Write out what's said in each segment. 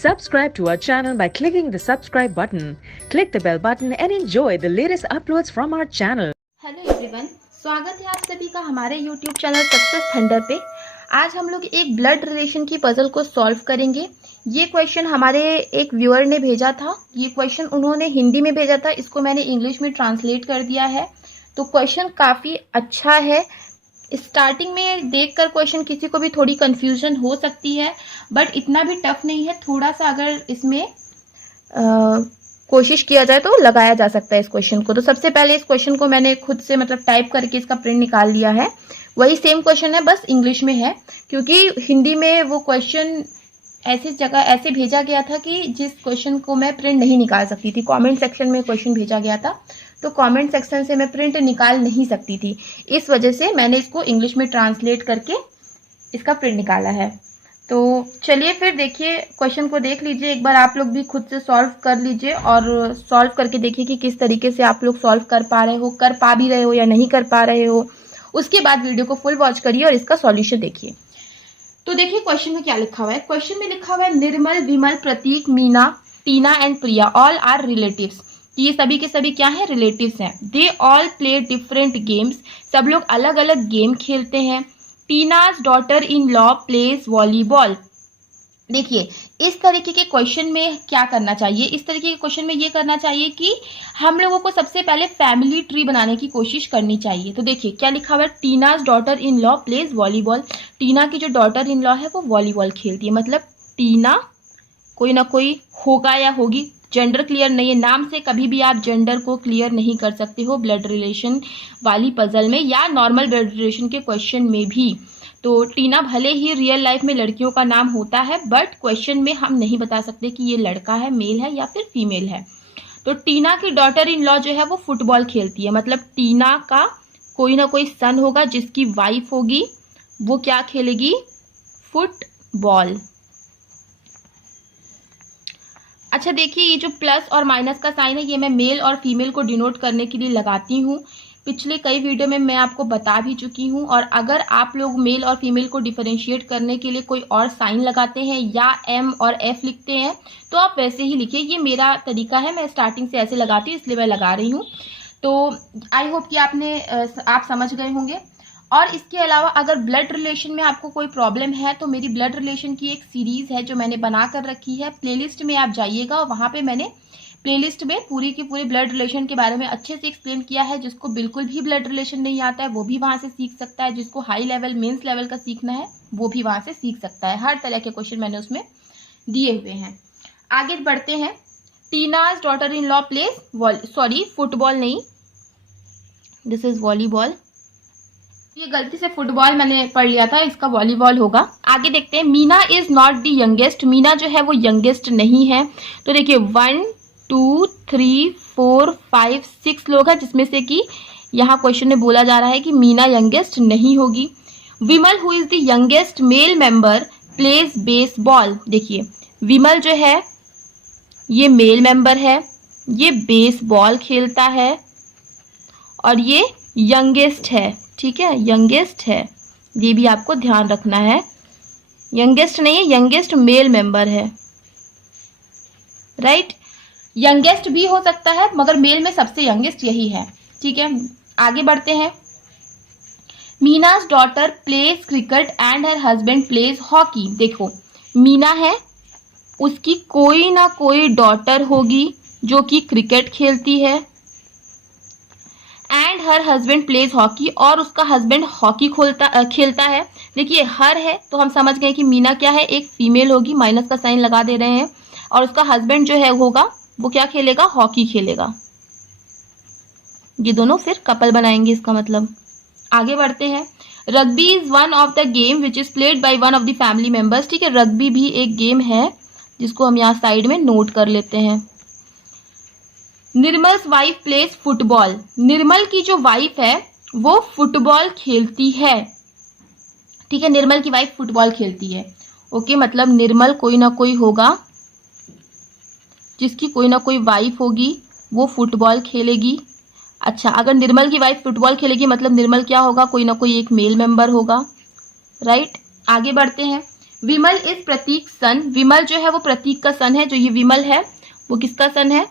Subscribe to our channel by clicking the subscribe button. Click the bell button and enjoy the latest uploads from our channel. Hello everyone, स्वागत है आप सभी का हमारे YouTube channel success thunder पे। आज हम लोग एक ब्लड रिलेशन की पजल को सॉल्व करेंगे। ये क्वेश्चन हमारे एक व्यूअर ने भेजा था। ये क्वेश्चन उन्होंने हिंदी में भेजा था, इसको मैंने इंग्लिश में ट्रांसलेट कर दिया है। तो क्वेश्चन काफ़ी अच्छा है। स्टार्टिंग में देखकर क्वेश्चन किसी को भी थोड़ी कन्फ्यूजन हो सकती है, बट इतना भी टफ नहीं है। थोड़ा सा अगर इसमें कोशिश किया जाए तो लगाया जा सकता है इस क्वेश्चन को। तो सबसे पहले इस क्वेश्चन को मैंने खुद से टाइप करके इसका प्रिंट निकाल लिया है। वही सेम क्वेश्चन है, बस इंग्लिश में है, क्योंकि हिंदी में वो क्वेश्चन ऐसी जगह ऐसे भेजा गया था कि जिस क्वेश्चन को मैं प्रिंट नहीं निकाल सकती थी। कमेंट सेक्शन में क्वेश्चन भेजा गया था, तो कमेंट सेक्शन से मैं प्रिंट निकाल नहीं सकती थी। इस वजह से मैंने इसको इंग्लिश में ट्रांसलेट करके इसका प्रिंट निकाला है। तो चलिए फिर देखिए, क्वेश्चन को देख लीजिए एक बार, आप लोग भी खुद से सॉल्व कर लीजिए और सॉल्व करके देखिए कि किस तरीके से आप लोग सॉल्व कर पा रहे हो, कर पा भी रहे हो या नहीं कर पा रहे हो। उसके बाद वीडियो को फुल वॉच करिए और इसका सॉल्यूशन देखिए। तो देखिए क्वेश्चन में क्या लिखा हुआ है। क्वेश्चन में लिखा हुआ है Nirmal, Vimal, Prateek, Meena, Tina and Priya all are relatives. ये सभी के सभी क्या हैं? रिलेटिव्स हैं। They all play different games. सब लोग अलग अलग गेम खेलते हैं। Tina's daughter in law plays volleyball. देखिए इस तरीके के क्वेश्चन में क्या करना चाहिए, इस तरीके के क्वेश्चन में ये करना चाहिए कि हम लोगों को सबसे पहले फैमिली ट्री बनाने की कोशिश करनी चाहिए। तो देखिए क्या लिखा हुआ है, Tina's daughter in law plays volleyball. Tina की जो डॉटर इन लॉ है वो वॉलीबॉल खेलती है, मतलब टीना कोई ना कोई होगा या होगी। जेंडर क्लियर नहीं है, नाम से कभी भी आप जेंडर को क्लियर नहीं कर सकते हो ब्लड रिलेशन वाली पजल में या नॉर्मल ब्लड रिलेशन के क्वेश्चन में भी। तो टीना भले ही रियल लाइफ में लड़कियों का नाम होता है, बट क्वेश्चन में हम नहीं बता सकते कि ये लड़का है, मेल है या फिर फीमेल है। तो टीना की डॉटर इन लॉ जो है वो फुटबॉल खेलती है, मतलब टीना का कोई ना कोई सन होगा जिसकी वाइफ होगी, वो क्या खेलेगी? फुटबॉल। अच्छा देखिए, ये जो प्लस और माइनस का साइन है ये मैं मेल और फीमेल को डिनोट करने के लिए लगाती हूँ। पिछले कई वीडियो में मैं आपको बता भी चुकी हूँ। और अगर आप लोग मेल और फीमेल को डिफरेंशिएट करने के लिए कोई और साइन लगाते हैं या एम और एफ लिखते हैं तो आप वैसे ही लिखिए। ये मेरा तरीका है, मैं स्टार्टिंग से ऐसे लगाती हूँ, इसलिए मैं लगा रही हूँ। तो आई होप कि आप समझ गए होंगे। और इसके अलावा अगर ब्लड रिलेशन में आपको कोई प्रॉब्लम है तो मेरी ब्लड रिलेशन की एक सीरीज है जो मैंने बना कर रखी है। प्लेलिस्ट में आप जाइएगा और वहाँ पे मैंने प्लेलिस्ट में पूरी की पूरी ब्लड रिलेशन के बारे में अच्छे से एक्सप्लेन किया है। जिसको बिल्कुल भी ब्लड रिलेशन नहीं आता है वो भी वहाँ से सीख सकता है। जिसको हाई लेवल मेंस लेवल का सीखना है वो भी वहाँ से सीख सकता है। हर तरह के क्वेश्चन मैंने उसमें दिए हुए हैं। आगे बढ़ते हैं। Tina's daughter in law plays football नहीं, दिस इज वॉलीबॉल। ये गलती से फुटबॉल मैंने पढ़ लिया था, इसका वॉलीबॉल होगा। आगे देखते हैं। Meena is not the youngest. Meena जो है वो यंगेस्ट नहीं है। तो देखिए 1 2 3 4 5 6 लोग हैं, जिसमें से कि यहाँ क्वेश्चन में बोला जा रहा है कि मीना यंगेस्ट नहीं होगी। Vimal who is the youngest male member plays baseball. देखिए विमल जो है ये मेल मेंबर है, ये बेसबॉल खेलता है और ये यंगेस्ट है। ठीक है, यंगेस्ट है, ये भी आपको ध्यान रखना है। यंगेस्ट नहीं है, यंगेस्ट मेल मेंबर है, राइट। यंगेस्ट भी हो सकता है मगर मेल में सबसे यंगेस्ट यही है। ठीक है, आगे बढ़ते हैं। Meena's daughter plays cricket and her husband plays hockey. देखो मीना है, उसकी कोई ना कोई डॉटर होगी जो कि क्रिकेट खेलती है, and her husband plays hockey, और उसका हस्बैंड हॉकी खेलता है। देखिए हर है तो हम समझ गए कि मीना क्या है, एक फीमेल होगी, माइनस का साइन लगा दे रहे हैं। और उसका हस्बैंड जो है होगा वो क्या खेलेगा? हॉकी खेलेगा। ये दोनों फिर कपल बनाएंगे, इसका मतलब। आगे बढ़ते हैं। Rugby is one of the game which is played by one of the family members. ठीक है, रग्बी भी एक गेम है जिसको हम यहाँ साइड में नोट कर लेते हैं। निर्मल्स वाइफ प्लेज फुटबॉल। निर्मल की जो वाइफ है वो फुटबॉल खेलती है। ठीक है, निर्मल की वाइफ फुटबॉल खेलती है। ओके, मतलब निर्मल कोई ना कोई होगा जिसकी कोई ना कोई वाइफ होगी, वो फुटबॉल खेलेगी। अच्छा, अगर निर्मल की वाइफ फुटबॉल खेलेगी मतलब निर्मल क्या होगा? कोई ना कोई एक मेल मेंबर होगा, राइट। आगे बढ़ते हैं। विमल इज प्रतीक सन। विमल जो है वो प्रतीक का सन है। जो ये विमल है वो किसका सन है?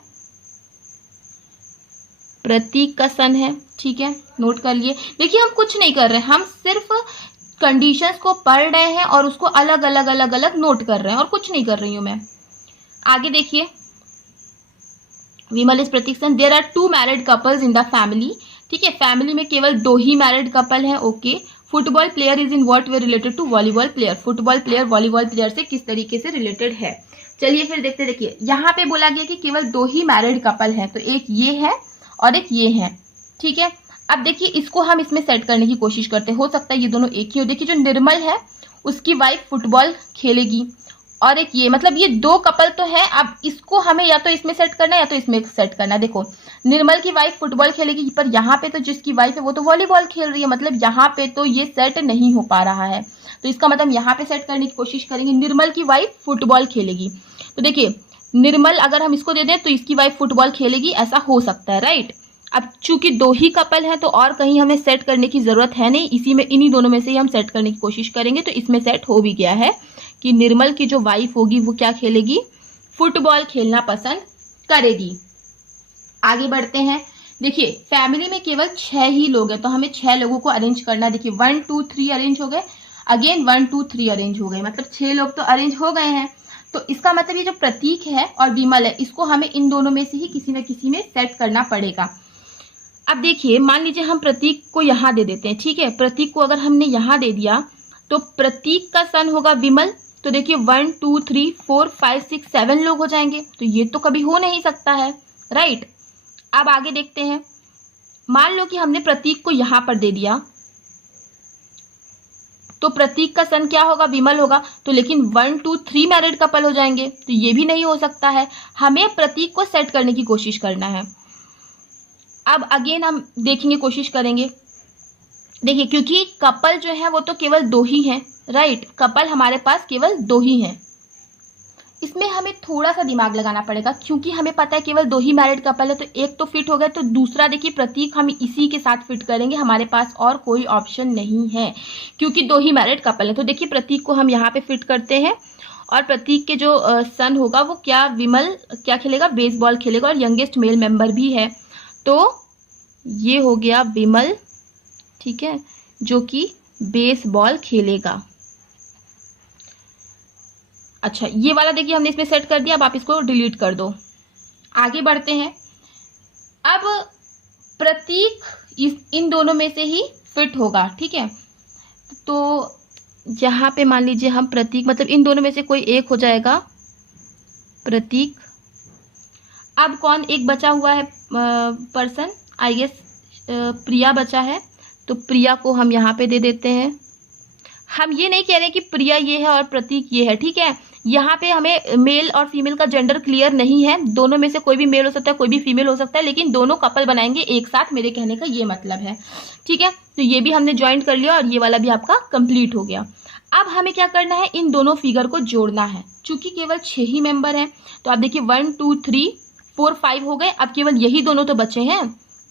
प्रतीक का सन है। ठीक है, नोट कर लिए। देखिए हम कुछ नहीं कर रहे, हम सिर्फ कंडीशंस को पढ़ रहे हैं और उसको अलग अलग अलग अलग नोट कर रहे हैं, और कुछ नहीं कर रही हूं मैं। आगे देखिए, Vimal is Prateek son. There are 2 married couples in the family. ठीक है, फैमिली में केवल 2 ही मैरिड कपल हैं। Okay. Football player is in what way related to volleyball player. Football player volleyball player से किस तरीके से रिलेटेड है? चलिए फिर देखते। देखिए यहाँ पे बोला गया कि केवल 2 ही मैरिड कपल हैं, तो एक ये है और एक ये है। ठीक है, अब देखिए इसको हम इसमें सेट करने की कोशिश करते हैं। हो सकता है ये दोनों एक ही हो। देखिए जो निर्मल है उसकी वाइफ फुटबॉल खेलेगी, और एक ये, मतलब ये 2 कपल तो है। अब इसको हमें या तो इसमें सेट करना है या तो इसमें सेट करना है। देखो निर्मल की वाइफ फुटबॉल खेलेगी, पर यहाँ पे तो जिसकी वाइफ है वो तो वॉलीबॉल खेल रही है, मतलब यहाँ पे तो ये सेट नहीं हो पा रहा है। तो इसका मतलब यहाँ पे सेट करने की कोशिश करेंगे। निर्मल की वाइफ फुटबॉल खेलेगी, तो देखिए निर्मल अगर हम इसको दे दें तो इसकी वाइफ फुटबॉल खेलेगी, ऐसा हो सकता है, राइट। अब चूंकि 2 ही कपल हैं तो और कहीं हमें सेट करने की जरूरत है नहीं, इसी में इन्हीं दोनों में से ही हम सेट करने की कोशिश करेंगे। तो इसमें सेट हो भी गया है कि निर्मल की जो वाइफ होगी वो क्या खेलेगी? फुटबॉल खेलना पसंद करेगी। आगे बढ़ते हैं। देखिए फैमिली में केवल 6 ही लोग हैं, तो हमें 6 लोगों को अरेंज करना है। देखिए 1 2 3 अरेंज हो गए, अगेन 1 2 3 अरेंज हो गए, मतलब 6 लोग तो अरेंज हो गए हैं। तो इसका मतलब ये जो प्रतीक है और विमल है, इसको हमें इन दोनों में से ही किसी न किसी में सेट करना पड़ेगा। अब देखिए मान लीजिए हम प्रतीक को यहाँ दे देते हैं। ठीक है, प्रतीक को अगर हमने यहाँ दे दिया तो प्रतीक का सन होगा विमल। तो देखिए 1 2 3 4 5 6 7 लोग हो जाएंगे, तो ये तो कभी हो नहीं सकता है, राइट। अब आगे देखते हैं। मान लो कि हमने प्रतीक को यहां पर दे दिया, तो प्रतीक का सन क्या होगा? विमल होगा। तो लेकिन 1 2 3 मैरिड कपल हो जाएंगे, तो ये भी नहीं हो सकता है। हमें प्रतीक को सेट करने की कोशिश करना है। अब अगेन हम देखेंगे, कोशिश करेंगे। देखिए क्योंकि कपल जो है वो तो केवल 2 ही हैं, राइट। कपल हमारे पास केवल 2 ही हैं। इसमें हमें थोड़ा सा दिमाग लगाना पड़ेगा, क्योंकि हमें पता है केवल 2 ही मैरिड कपल है, तो एक तो फिट हो गया, तो दूसरा देखिए प्रतीक हम इसी के साथ फिट करेंगे। हमारे पास और कोई ऑप्शन नहीं है, क्योंकि 2 ही मैरिड कपल है। तो देखिए प्रतीक को हम यहाँ पे फिट करते हैं, और प्रतीक के जो सन होगा वो क्या? विमल क्या खेलेगा? बेसबॉल खेलेगा, और यंगेस्ट मेल मेंबर भी है, तो ये हो गया विमल। ठीक है, जो कि बेसबॉल खेलेगा। अच्छा ये वाला देखिए हमने इसमें सेट कर दिया। अब आप इसको डिलीट कर दो। आगे बढ़ते हैं। अब प्रतीक इन दोनों में से ही फिट होगा। ठीक है, तो यहाँ पे मान लीजिए हम प्रतीक, मतलब इन दोनों में से कोई एक हो जाएगा प्रतीक। अब कौन एक बचा हुआ है पर्सन? आई गेस प्रिया बचा है, तो प्रिया को हम यहाँ पे दे देते हैं। हम ये नहीं कह रहे कि प्रिया ये है और प्रतीक ये है, ठीक है। यहाँ पे हमें मेल और फीमेल का जेंडर क्लियर नहीं है, दोनों में से कोई भी मेल हो सकता है, कोई भी फीमेल हो सकता है, लेकिन दोनों कपल बनाएंगे एक साथ, मेरे कहने का ये मतलब है, ठीक है। तो ये भी हमने ज्वाइंट कर लिया और ये वाला भी आपका कंप्लीट हो गया। अब हमें क्या करना है? इन दोनों फिगर को जोड़ना है। चूंकि केवल 6 ही मेंबर हैं, तो आप देखिए 1 2 3 4 5 हो गए। अब केवल यही दोनों तो बचे हैं,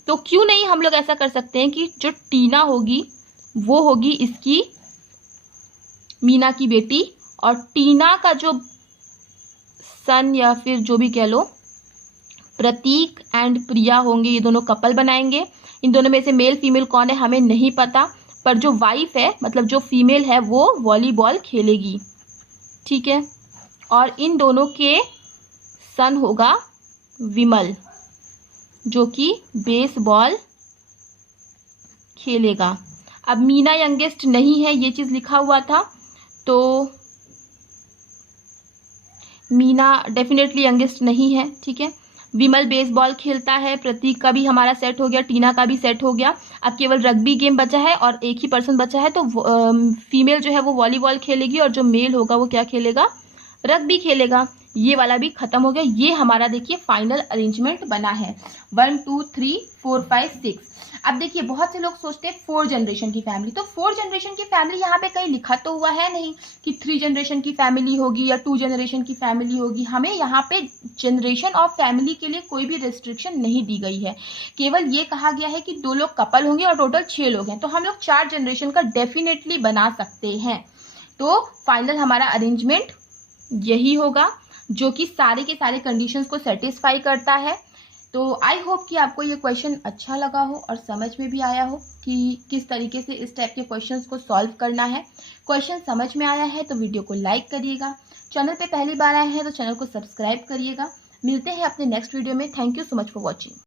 तो क्यों नहीं हम लोग ऐसा कर सकते हैं कि जो टीना होगी वो होगी इसकी मीना की बेटी, और टीना का जो सन या फिर जो भी कह लो प्रतीक एंड प्रिया होंगे, ये दोनों कपल बनाएंगे। इन दोनों में से मेल फीमेल कौन है हमें नहीं पता, पर जो वाइफ है मतलब जो फीमेल है वो वॉलीबॉल खेलेगी, ठीक है। और इन दोनों के सन होगा विमल, जो कि बेसबॉल खेलेगा। अब मीना यंगेस्ट नहीं है, ये चीज लिखा हुआ था, तो मीना डेफिनेटली यंगेस्ट नहीं है, ठीक है। विमल बेसबॉल खेलता है, प्रतीक का भी हमारा सेट हो गया, टीना का भी सेट हो गया। अब केवल रग्बी गेम बचा है और एक ही पर्सन बचा है, तो फीमेल जो है वो वॉलीबॉल खेलेगी और जो मेल होगा वो क्या खेलेगा? रग्बी खेलेगा। ये वाला भी खत्म हो गया। ये हमारा देखिए फाइनल अरेंजमेंट बना है 1 2 3 4 5 6। अब देखिए बहुत से लोग सोचते हैं 4 जनरेशन की फैमिली, तो 4 जनरेशन की फैमिली यहाँ पे कहीं लिखा तो हुआ है नहीं कि 3 जनरेशन की फैमिली होगी या 2 जनरेशन की फैमिली होगी। हमें यहाँ पे जनरेशन ऑफ फैमिली के लिए कोई भी रेस्ट्रिक्शन नहीं दी गई है, केवल ये कहा गया है कि 2 लोग कपल होंगे और टोटल 6 लोग हैं, तो हम लोग 4 जनरेशन का डेफिनेटली बना सकते हैं, तो फाइनल हमारा अरेंजमेंट यही होगा जो कि सारे के सारे कंडीशंस को सेटिस्फाई करता है। तो आई होप कि आपको ये क्वेश्चन अच्छा लगा हो और समझ में भी आया हो कि किस तरीके से इस टाइप के क्वेश्चंस को सॉल्व करना है। क्वेश्चन समझ में आया है तो वीडियो को लाइक करिएगा, चैनल पे पहली बार आए हैं तो चैनल को सब्सक्राइब करिएगा। मिलते हैं अपने नेक्स्ट वीडियो में। Thank you so much for watching.